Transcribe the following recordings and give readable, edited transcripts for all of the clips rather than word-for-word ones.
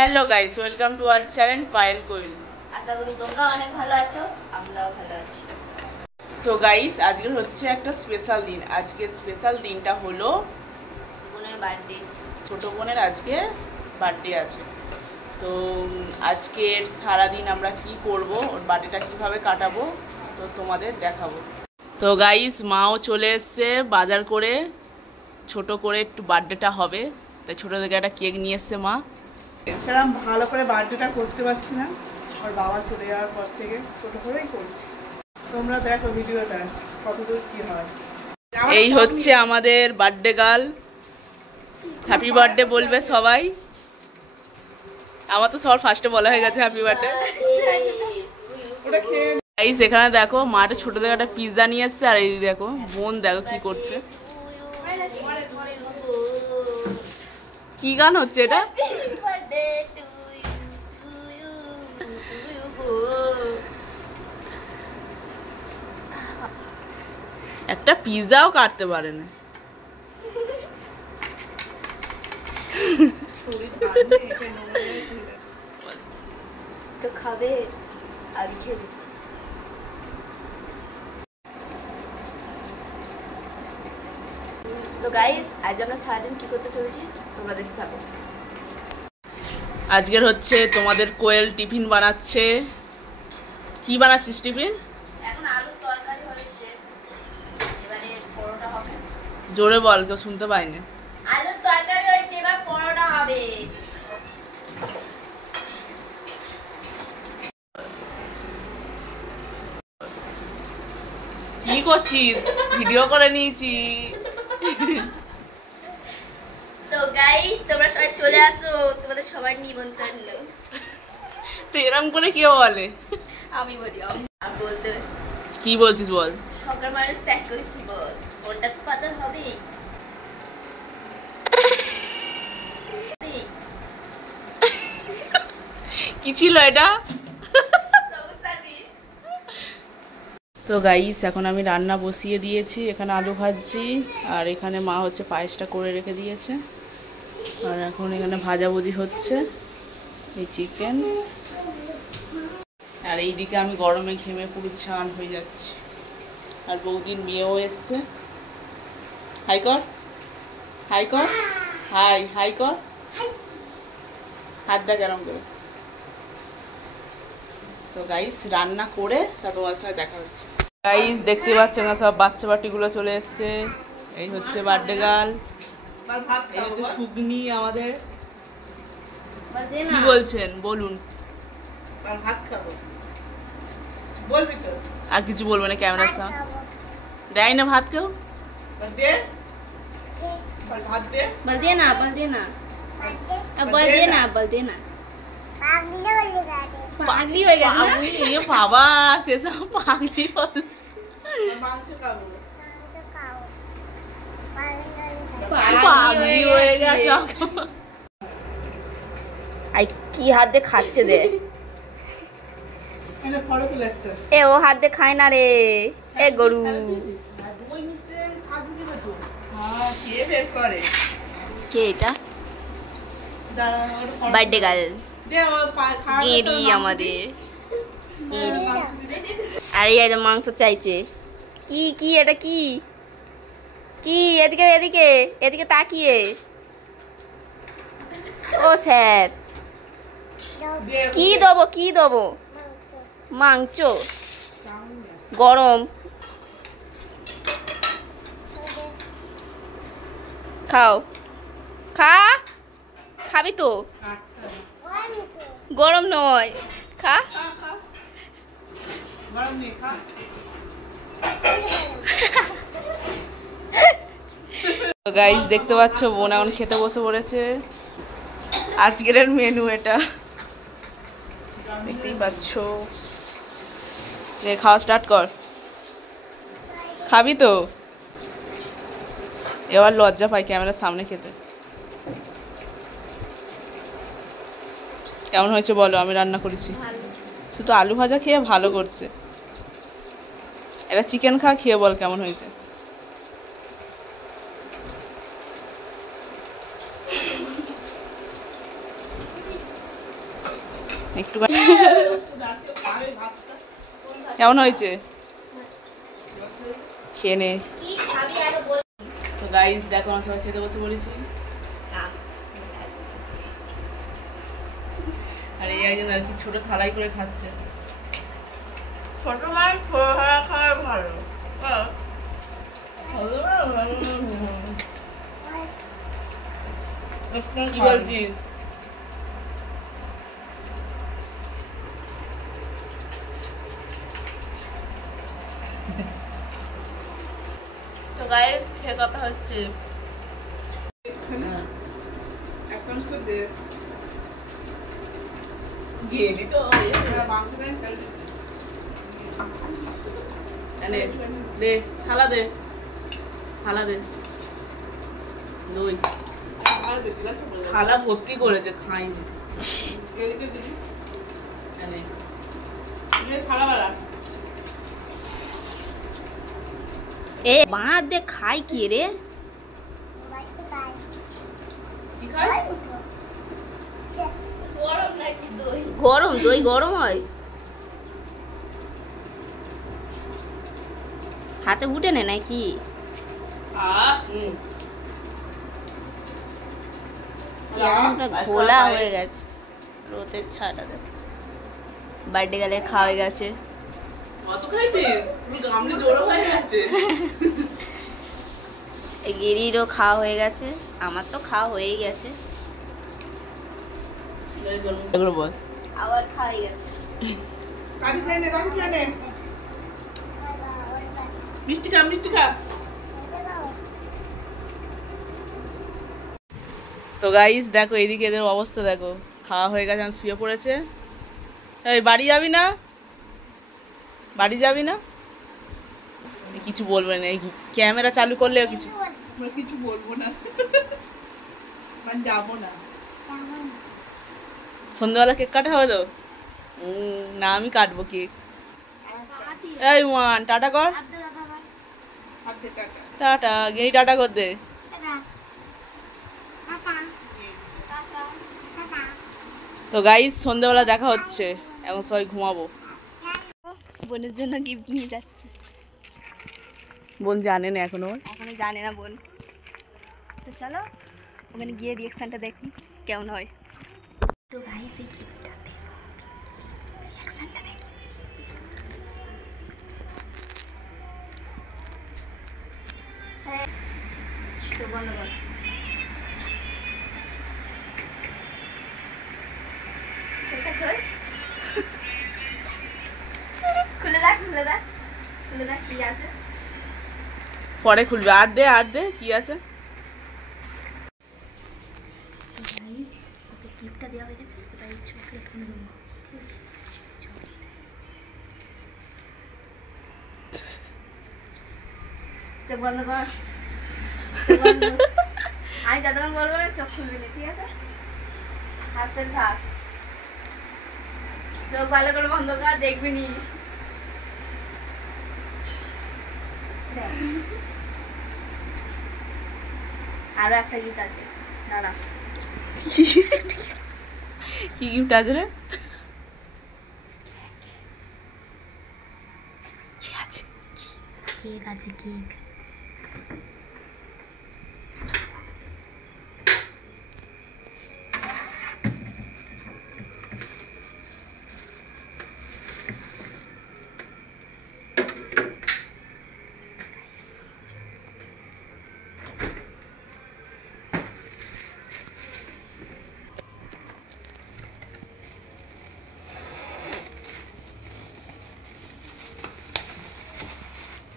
Hello guys, welcome to our channel Payel Koyel. আশা করি তোমরা অনেক ভালো আছো, আমরাও ভালো আছি। তো গাইস, আজকের হচ্ছে একটা স্পেশাল দিন। আজকের স্পেশাল দিনটা হলো বোনের বার্থডে। ছোট বোনের আজকে বার্থডে আছে। তো আজকের সারাদিন আমরা কি করব, ওর বার্থডেটা কিভাবে কাটাবো তো তোমাদের দেখাবো। তো গাইস, মাও চলে এসছে বাজার করে, ছোট করে একটু বার্থডেটা হবে, তাই ছোট থেকে একটা কেক নিয়ে এসছে মা। সেরকম ভালো করে বার্থডেটা করতে পারছি না, ওর বাবা চলে যাওয়ার পর থেকে ছোট করেই করছি। তোমরা দেখো ভিডিওটা কতদূর কি হয়। এই হচ্ছে আমাদের বার্থডে গার্ল। হ্যাপি বার্থডে বলবে সবাই। আমার তো সবার ফার্স্টে বলা হয়ে গেছে হ্যাপি বার্থডে। গাইস, এখানে দেখো মাঠে ছোট থেকে একটা পিৎজা নিয়ে এসছে, আর এই দেখো বোন দেখো কি করছে। কি গান হচ্ছে এটা? একটা পিৎজাও কাটতে পারে না। তো খাবে আগে খেয়ে দিচ্ছি। তো গাইস, আজ আমরা সারাদিন কি করতে চলেছি তোমরা দেখতে থাকো। আজকের হচ্ছে তোমাদের কোয়েল টিফিন বানাচ্ছে। কি বানাচ্ছিস টিফিন? এখন আলুর তরকারি হয়েছে, এবারে পরোটা হবে। জোরে বল, কেউ শুনতে পাইনি। আলুর তরকারি হয়েছে, এবার পরোটা হবে। কি করছিস? ভিডিও করে নিয়েছি। তো গাইস, তোমরা সবাই চলে আসো, তোমাদের সবার নিমন্ত্রণ। তো এরম করে কে বলে? আমি বলি, আমি বলতে কি বলছিস বল। সকাল মানুষ ত্যাগ করেছি বস, মনটা তো পাতা হবেই। কি ছিল এটা? তো গাইস, এখন আমি রান্না বসিয়ে দিয়েছি। এখানে আলু ভাজছি, আর এখানে মা হচ্ছে পায়েসটা করে রেখে দিয়েছে, আর এখন এখানে ভাজাভুজি হচ্ছে এই চিকেন। আর এইদিকে আমি গরমে ঘেমে পুরো ছান হয়ে যাচ্ছি। আর বৌদির মেয়েও এসছে। হাই কর, হাই কর, হাই হাই কর, হাত দা কেরম করে। তো গাইস, রান্না করে তা তোমার সাথে দেখা হচ্ছে। গাইস, দেখতে পাচ্ছ না, সব বাচ্চা বাটিগুলো চলে এসছে। এই হচ্ছে বার্থডে গার্ল, এই হচ্ছে সুগনি আমাদের। কি বলছেন বলুন। ভাত খাবো বলবি তো? আর কিছু বলবো না, ক্যামেরার সামনে দেয় না ভাত কেউ। দে ভাত দে, বল দে না, বল দে না, বল দে না, বল দে না। পাগলি হয়ে গেছে না? এ বাবা, সেসব পাগলি হল। মাংস খাবো, পাগলি হয়ে গেছে। আই কি হাত দিয়ে খাচ্ছে দে। এনে ফটো তুলে একটা। এ ও হাত দিয়ে খায় না রে, এ গরু। ওই মিষ্টি সাজু দিয়েছো? হ্যাঁ, কে বের করে? কে এটা? দাঁড়া, ওর ফটো বার্থডে গার্ল দে, ও খাওয়া গেরি আমাদের গেরি। আর এই যে মাংস চাইছে। কি কি এটা কি কি? এদিকে এদিকে এদিকে তাকিয়ে। ও স্যার, কি দেবো কি দেবো? মাংস গরম, খাও খা, খাবি তো? গরম নয়, খা। গরম নেই, খা। গাইস, দেখতে পাচ্ছ বোন এখন খেতে বসে পড়েছে। আজকের মেনু এটা দেখতেই পাচ্ছ। খাওয়া স্টার্ট কর। খাবি তো? এবার লজ্জা পাই ক্যামেরার সামনে খেতে। কেমন হয়েছে বলো? আমি রান্না করেছি। শুধু আলু ভাজা খেয়ে ভালো করছে। এটা চিকেন খা, খেয়ে বল কেমন হয়েছে। একটু কেমন হয়েছে খেয়ে নে। তো গাইস দেখো আমরা সবাই খেতে বসে পড়েছি। আর এই একজন আর কি ছোট থালাই করে খাচ্ছে। ছোট মাছ খাওয়া ভালো। কি বলছিস? তো গাইস খেয়ে কথা হচ্ছে। গেলি তো দে থালা দে, থালা দে, দই থালা ভর্তি করেছে, খাইনি। এ বাঁধ দে, খাই কি রে? কি খাই? গরম দই গরম হয়, হাতে উঠে নে নাকি? ঘোলা হয়ে গেছে রোদের ছাটাতে। বার্থডে গেলে খাওয়া হয়ে গেছে। কত খাইছিস? গামলি জোড়ো হয়ে গেছে। গিরিরও খাওয়া হয়ে গেছে, আমার তো খাওয়া হয়েই গেছে, আবার খাওয়া হয়ে গেছে। মিষ্টি খা, মিষ্টি খা। তো গাইস দেখো এইদিকে এদের অবস্থা দেখো, খাওয়া হয়ে গেছে, আমি শুয়ে পড়েছে। এই বাড়ি যাবি না? বাড়ি যাবি না? কিছু বলবে না, এই ক্যামেরা চালু করলেও কিছু কিছু বলবো না, যাবো না। সন্ধ্যাবেলা কেক কাটা হবে তো? না আমি কাটবো কেক। এই ওয়ান টাটা কর, টাটা গেনি, টাটা কর দে। তো গাইস সন্ধ্যাবেলা দেখা হচ্ছে, এখন সবাই ঘুমাবো। বোনের জন্য গিফট নিয়ে যাচ্ছি। বোন জানে না এখনো জানে না বোন। তো চলো ওখানে গিয়ে রিয়াকশনটা দেখি কেমন হয়। তো গাইস এই গিফটটা রিয়াকশনটা দেখি। তো বন্ধ কর। এটা খোল, খুলে দেখ, খুলে দেখ, খুলে দেখ কি আছে। পরে খুলবে, আর দে, আর দে কি আছে। গিফটটা দেওয়া হয়ে গেছে, তাই চকলেট কিনে দেবো। চোখ বন্ধ কর, চোখ বন্ধ। আমি যতক্ষণ বলবো না চোখ খুলবি না, ঠিক আছে? হাত পেন থাক, চোখ ভালো করে বন্ধ কর, দেখবি নি। আরো একটা গিফট আছে, দাঁড়া। কি গিফট আছে রে? কি আছে? কেক আছে, কেক।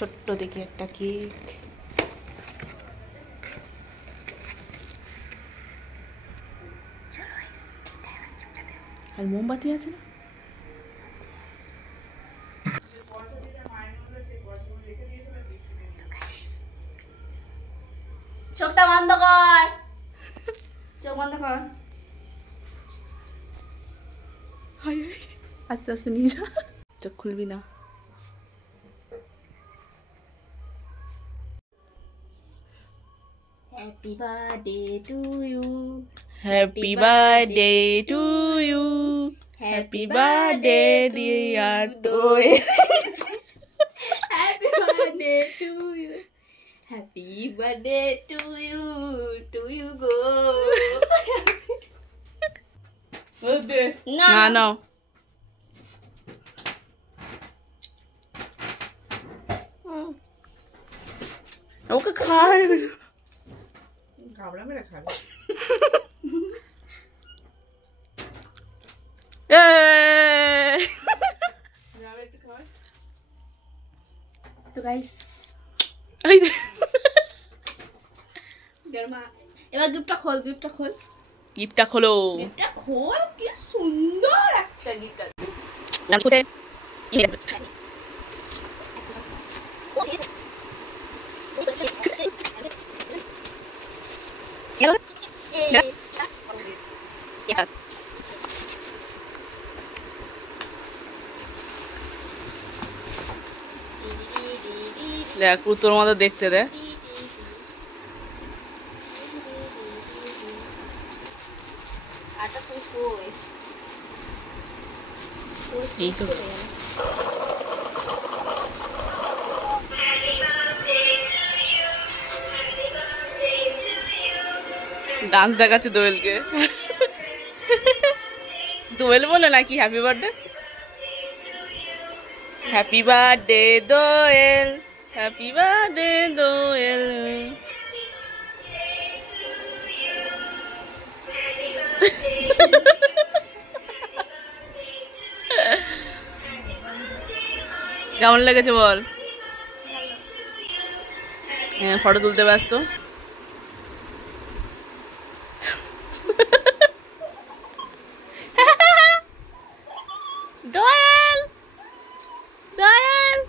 ছোট্ট দেখে একটা কেক। আর মোমবাতি আছে না? চোখটা বন্ধ কর, চোখ বন্ধ কর। আস্তে আস্তে নিয়ে যা, চোখ খুলবি না। Happy birthday to you, happy birthday to you, happy birthday dear Doyel. Happy birthday to you, happy birthday to you গো। না না ওকে খায় ঘাবড়া মেরে খাবে। যাবে একটু খাওয়াই। তো গাইস গরমা, এবার গিফটটা খোল, গিফটটা খোল, গিফটটা খোলো। গিফটটা খোল। কি সুন্দর একটা গিফট আছে। আমি কোথায় দেখ তোর মতো দেখতে দে। এই তো ডান্স দেখাচ্ছে দোয়েলকে। দোয়েল বলে নাকি হ্যাপি বার্থডে, হ্যাপি বার্থডে দোয়েল, হ্যাপি বার্থডে দোয়েল। কেমন লেগেছে বল? হ্যাঁ ফটো তুলতে ব্যস্ত। দোয়েল দোয়েল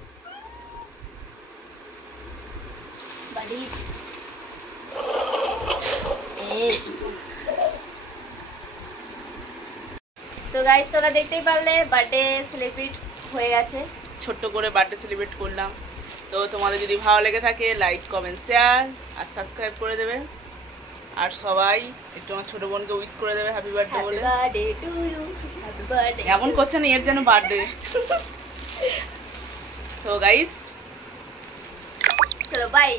তো গাইস তোরা দেখতেই পারলে বার্থডে সেলিব্রেট হয়ে গেছে। ছোট্ট করে বার্থডে সেলিব্রেট করলাম। তো তোমাদের যদি ভালো লেগে থাকে লাইক কমেন্ট শেয়ার আর সাবস্ক্রাইব করে দেবে। আর সবাই একটু আমার ছোট বোনকে উইশ করে দেবে হ্যাপি বার্থডে বলে। Birthday to you, happy birthday. এমন করছে না এর যেন বার্থডে। তো গাইস চলো বাই।